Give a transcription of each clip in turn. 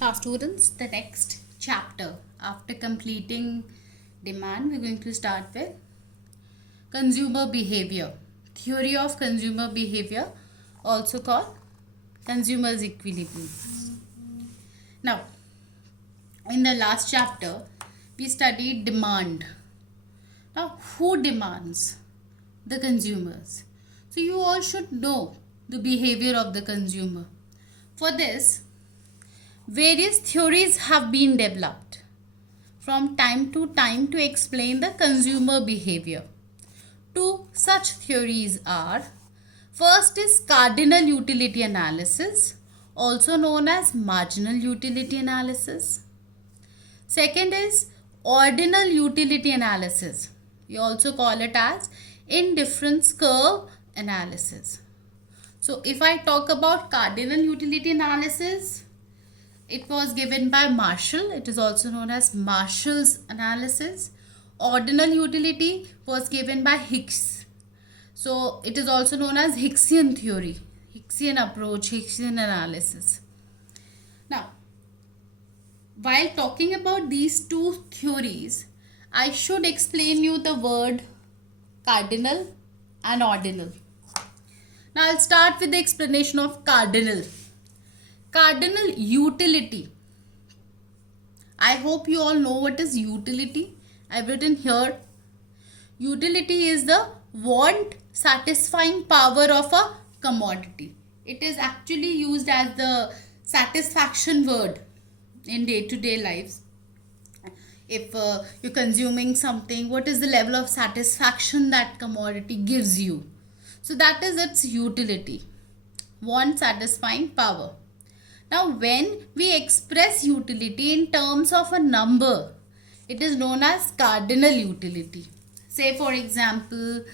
Now, students, the next chapter after completing demand, we're going to start with consumer behavior. Theory of consumer behavior, also called consumer's equilibrium. Now, in the last chapter, we studied demand. Now, who demands? The consumers. So, you all should know the behavior of the consumer. For this, various theories have been developed from time to time to explain the consumer behavior. Two such theories are: first is cardinal utility analysis, also known as marginal utility analysis. Second is ordinal utility analysis. We also call it as indifference curve analysis. So if I talk about cardinal utility analysis, it was given by Marshall. It is also known as Marshall's analysis. Ordinal utility was given by Hicks. So it is also known as Hicksian theory, Hicksian approach, Hicksian analysis. Now, while talking about these two theories, I should explain you the word cardinal and ordinal. Now, I'll start with the explanation of cardinal. Cardinal utility. I hope you all know what is utility. I've written here. Utility is the want satisfying power of a commodity. It is actually used as the satisfaction word in day-to-day lives. If you're consuming something, what is the level of satisfaction that commodity gives you? So that is its utility. Want satisfying power. Now, when we express utility in terms of a number, it is known as cardinal utility. Say, for example,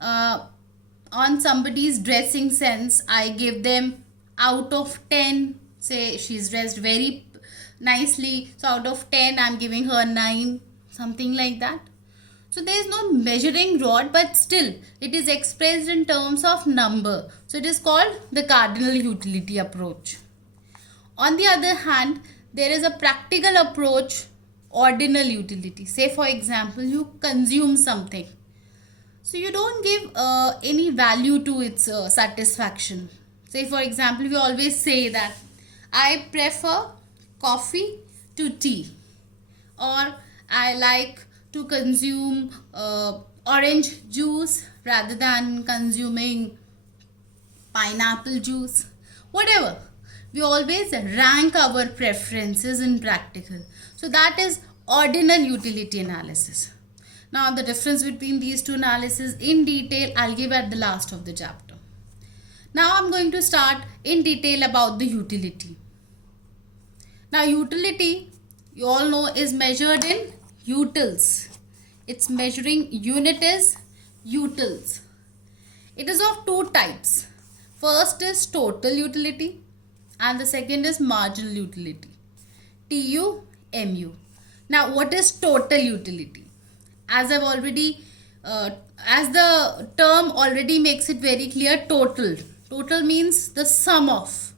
on somebody's dressing sense, I give them out of 10. Say, she's dressed very nicely. So, out of 10, I'm giving her 9. Something like that. So, there is no measuring rod, but still, it is expressed in terms of number. So, it is called the cardinal utility approach. On the other hand, there is a practical approach, ordinal utility. Say, for example, you consume something. So, you don't give any value to its satisfaction. Say, for example, we always say that I prefer coffee to tea, or I like to consume orange juice rather than consuming pineapple juice. Whatever. We always rank our preferences in practical. So that is ordinal utility analysis. Now the difference between these two analyses in detail I'll give at the last of the chapter. Now I'm going to start in detail about the utility. Now utility, you all know, is measured in utils. Its measuring unit is utils. It is of two types. First is total utility and the second is marginal utility, TU, MU. Now what is total utility? As I've already, as the term already makes it very clear, total. Total means the sum of.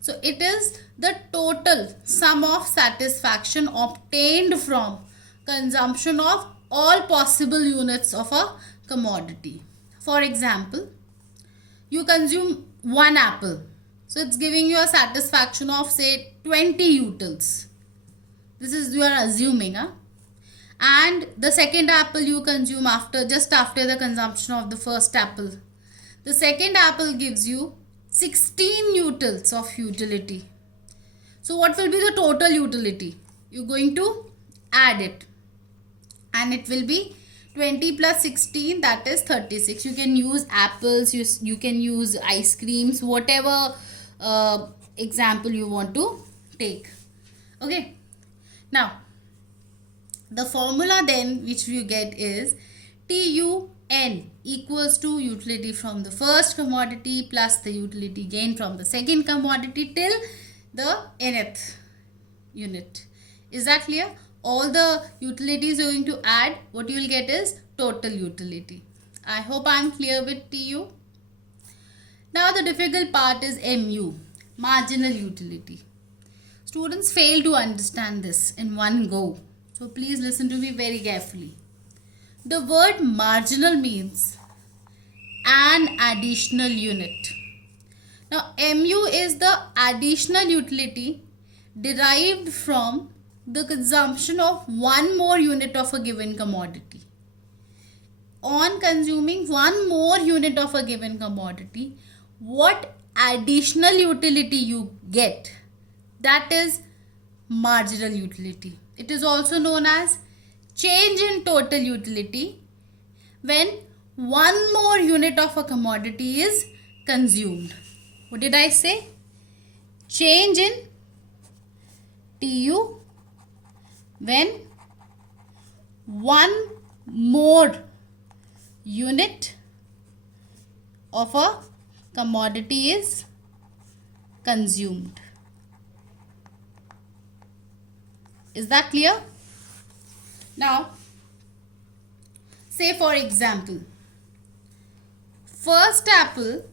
So it is the total sum of satisfaction obtained from consumption of all possible units of a commodity. For example, you consume one apple. So it's giving you a satisfaction of, say, 20 utils. This is, you are assuming, huh? And the second apple you consume just after the consumption of the first apple. The second apple gives you 16 utils of utility. So what will be the total utility? You're going to add it. And it will be 20 plus 16, that is 36. You can use apples, you can use ice creams, whatever example you want to take. Okay. Now, the formula then which you get is TUN equals to utility from the first commodity plus the utility gain from the second commodity till the nth unit. Is that clear? All the utilities you're going to add, what you will get is total utility. I hope I'm clear with TU. Now the difficult part is MU, marginal utility. Students fail to understand this in one go. So please listen to me very carefully. The word marginal means an additional unit. Now, MU is the additional utility derived from the consumption of one more unit of a given commodity. On consuming one more unit of a given commodity, what additional utility you get, that is marginal utility. It is also known as change in total utility when one more unit of a commodity is consumed. What did I say? Change in TU when one more unit of a commodity is consumed. Is that clear? Now, say for example, first apple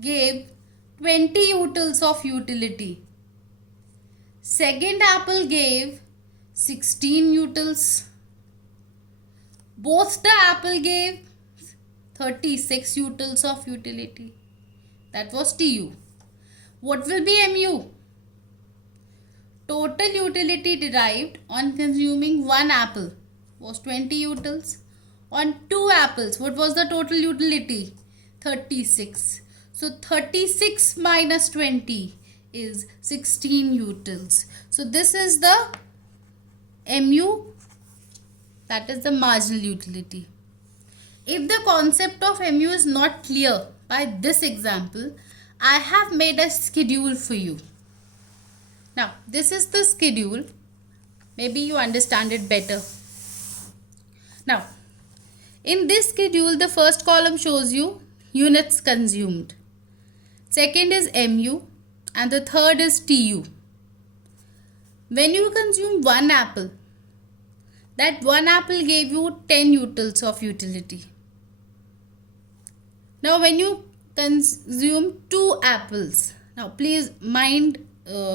gave 20 utils of utility. Second apple gave 16 utils. Both the apple gave 36 utils of utility. That was TU. What will be MU? Total utility derived on consuming one apple was 20 utils. On two apples, what was the total utility? 36. So 36 minus 20 is 16 utils. So this is the MU, that is the marginal utility. If the concept of MU is not clear by this example, I have made a schedule for you. Now, this is the schedule. Maybe you understand it better. Now, in this schedule, the first column shows you units consumed. Second is MU and the third is TU. When you consume one apple, that one apple gave you 10 utils of utility. Now, when you consume two apples, now please mind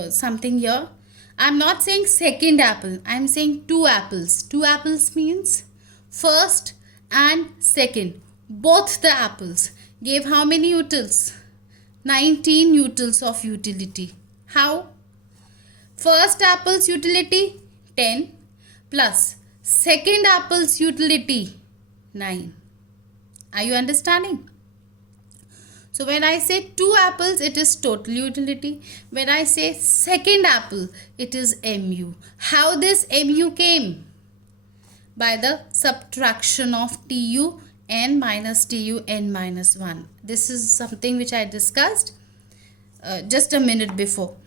something here. I am not saying second apple, I am saying two apples. Two apples means first and second. Both the apples gave how many utils? 19 utils of utility. How? First apple's utility 10 plus second apple's utility 9. Are you understanding? So when I say two apples, it is total utility. When I say second apple, it is MU. How this MU came? By the subtraction of TU n minus TU n minus 1. This is something which I discussed just a minute before.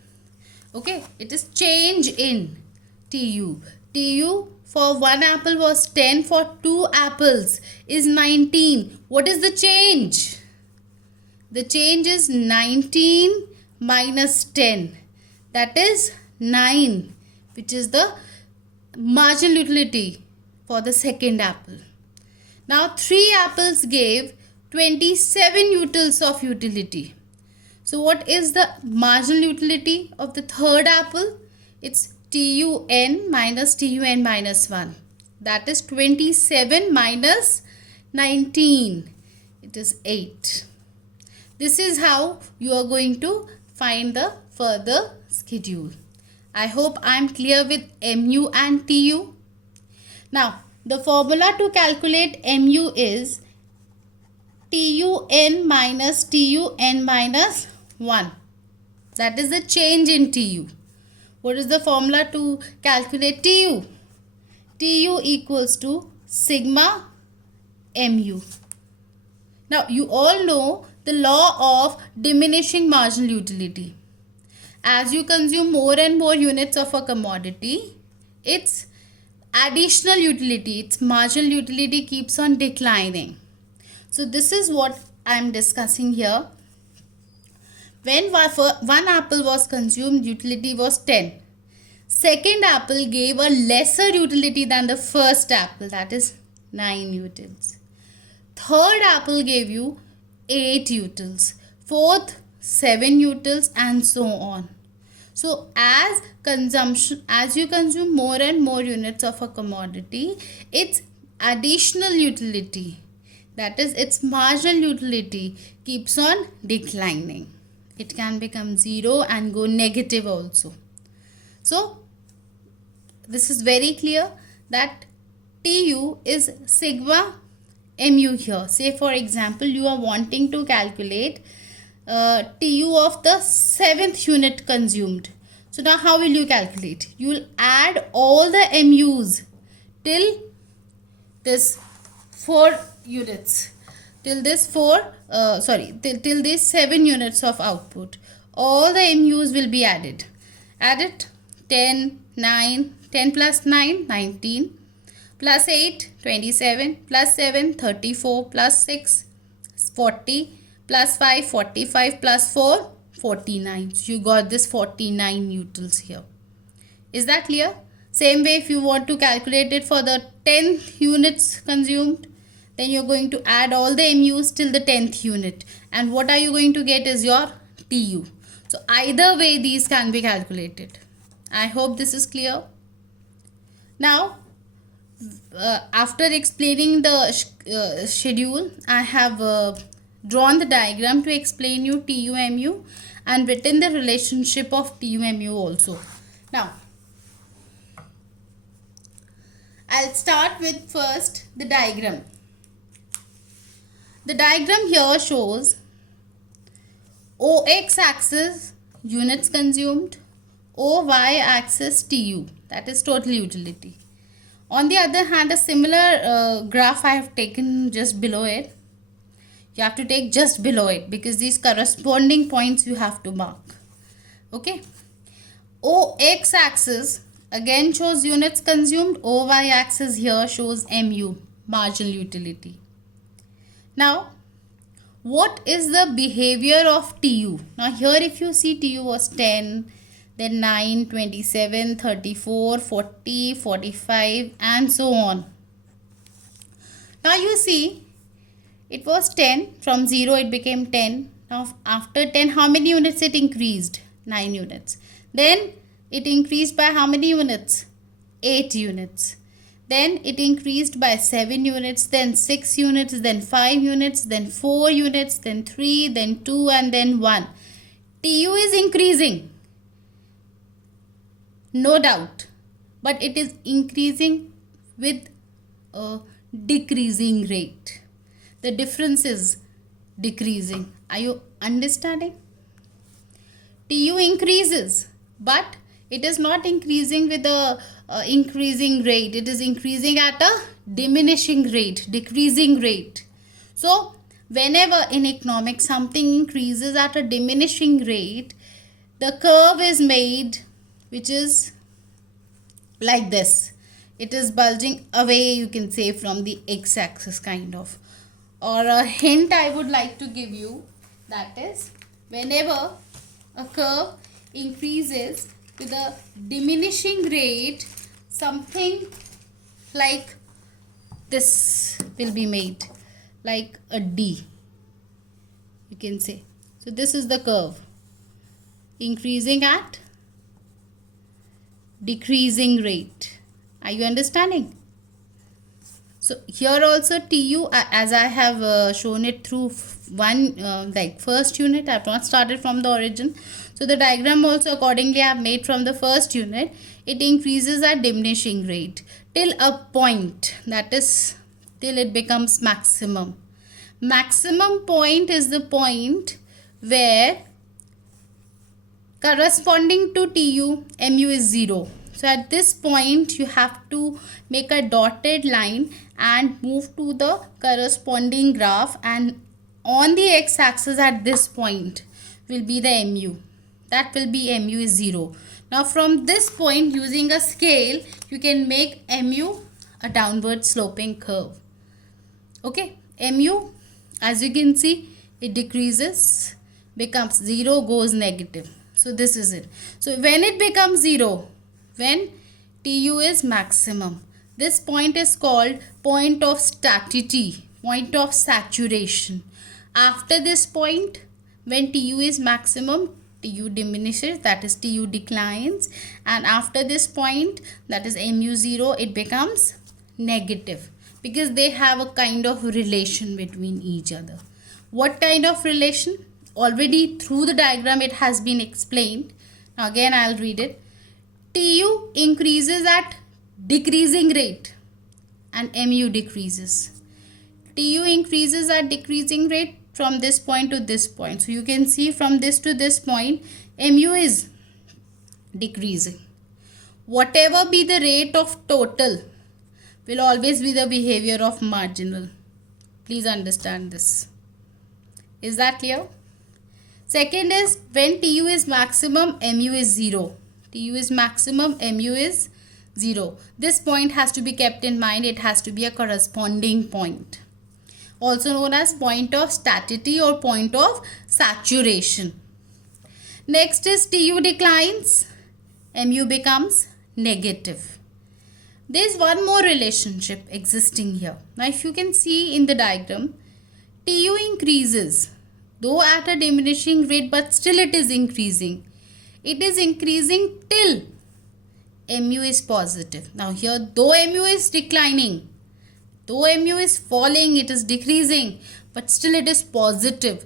Okay, it is change in TU. TU for one apple was 10, for two apples is 19. What is the change? The change is 19 minus 10. That is 9, which is the marginal utility for the second apple. Now, 3 apples gave 27 utils of utility. So, what is the marginal utility of the third apple? It's TUN minus TUN minus 1. That is 27 minus 19. It is 8. This is how you are going to find the further schedule. I hope I am clear with MU and TU. Now, the formula to calculate MU is TUN minus TUN minus 1. That is the change in TU. What is the formula to calculate TU? TU equals to sigma MU. Now, you all know the law of diminishing marginal utility. As you consume more and more units of a commodity, its additional utility, its marginal utility keeps on declining. So this is what I am discussing here. When one apple was consumed, utility was 10. Second apple gave a lesser utility than the first apple, that is 9 utils. Third apple gave you 8 utils. Fourth, 7 utils, and so on. So as you consume more and more units of a commodity, its additional utility, that is its marginal utility, keeps on declining. It can become zero and go negative also. So this is very clear that TU is sigma mu here. Say for example, you are wanting to calculate TU of the 7th unit consumed. So now how will you calculate? You will add all the MUs till this 4 units, till this till these 7 units of output. All the MUs will be added. Add it. 10, 9, 10 plus 9, 19, plus 8, 27, plus 7, 34, plus 6, 40, plus 5, 45, plus 4, 49. So you got this 49 utils here. Is that clear? Same way, if you want to calculate it for the 10th units consumed, then you're going to add all the MUs till the 10th unit. And what are you going to get is your TU. So either way, these can be calculated. I hope this is clear. Now, after explaining the schedule, I have drawn the diagram to explain you TU-MU and written the relationship of TU-MU also. Now, I'll start with first the diagram. The diagram here shows OX axis units consumed, OY axis TU, that is total utility. On the other hand, a similar graph I have taken just below it. You have to take just below it because these corresponding points you have to mark. Okay. OX axis again shows units consumed. OY axis here shows MU, marginal utility. Now, what is the behavior of TU? Now here if you see, TU was 10, then 9, 27, 34, 40, 45 and so on. Now you see, it was 10, from 0 it became 10. Now after 10, how many units it increased? 9 units. Then it increased by how many units? 8 units. Then it increased by 7 units, then 6 units, then 5 units, then 4 units, then 3, then 2 and then 1. TU is increasing. No doubt. But it is increasing with a decreasing rate. The difference is decreasing. Are you understanding? TU increases, but it is not increasing with a increasing rate. It is increasing at a diminishing rate, decreasing rate. So, whenever in economics something increases at a diminishing rate, the curve is made which is like this. It is bulging away, you can say, from the x-axis kind of. Or a hint I would like to give you, that is, whenever a curve increases with a diminishing rate, something like this will be made, like a D, you can say. So this is the curve, increasing at decreasing rate. Are you understanding? So here also TU, as I have shown it through like first unit, I have not started from the origin. So the diagram also accordingly I have made from the first unit. It increases at diminishing rate till a point, that is till it becomes maximum. Maximum point is the point where corresponding to TU, MU is 0. So at this point you have to make a dotted line and move to the corresponding graph, and on the x-axis at this point will be the MU. That will be MU is 0. Now from this point, using a scale, you can make MU a downward sloping curve. Okay, MU, as you can see, it decreases, becomes 0, goes negative. So this is it. So when it becomes 0, when TU is maximum, this point is called point of satiety, point of saturation. After this point, when TU is maximum, TU diminishes, that is TU declines, and after this point, that is mu0, it becomes negative because they have a kind of relation between each other. What kind of relation? Already through the diagram it has been explained. Now again I'll read it. TU increases at decreasing rate and mu decreases. TU increases at decreasing rate from this point to this point. So you can see from this to this point, mu is decreasing. Whatever be the rate of total will always be the behavior of marginal. Please understand this. Is that clear? Second is when TU is maximum, mu is 0. TU is maximum, mu is 0. This point has to be kept in mind. It has to be a corresponding point, also known as point of staticity or point of saturation. Next is TU declines, mu becomes negative. There is one more relationship existing here. Now if you can see in the diagram, TU increases, though at a diminishing rate, but still it is increasing. It is increasing till mu is positive. Now here, though mu is declining, though mu is falling, it is decreasing, but still it is positive.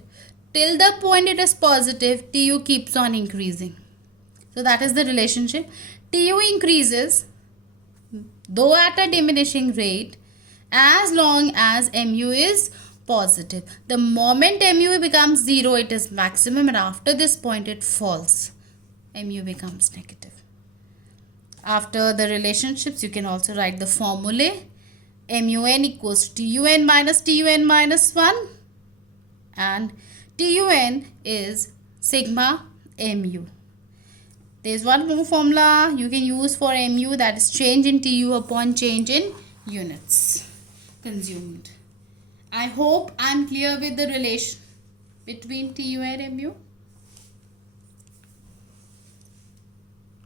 Till the point it is positive, TU keeps on increasing. So that is the relationship. TU increases, though at a diminishing rate, as long as mu is positive. The moment mu becomes 0, it is maximum, and after this point it falls. Mu becomes negative. After the relationships, you can also write the formulae. Mun equals TUn minus TUn minus 1, and TUn is sigma mu. There is one more formula you can use for mu, that is change in TU upon change in units consumed. I hope I am clear with the relation between TU and mu.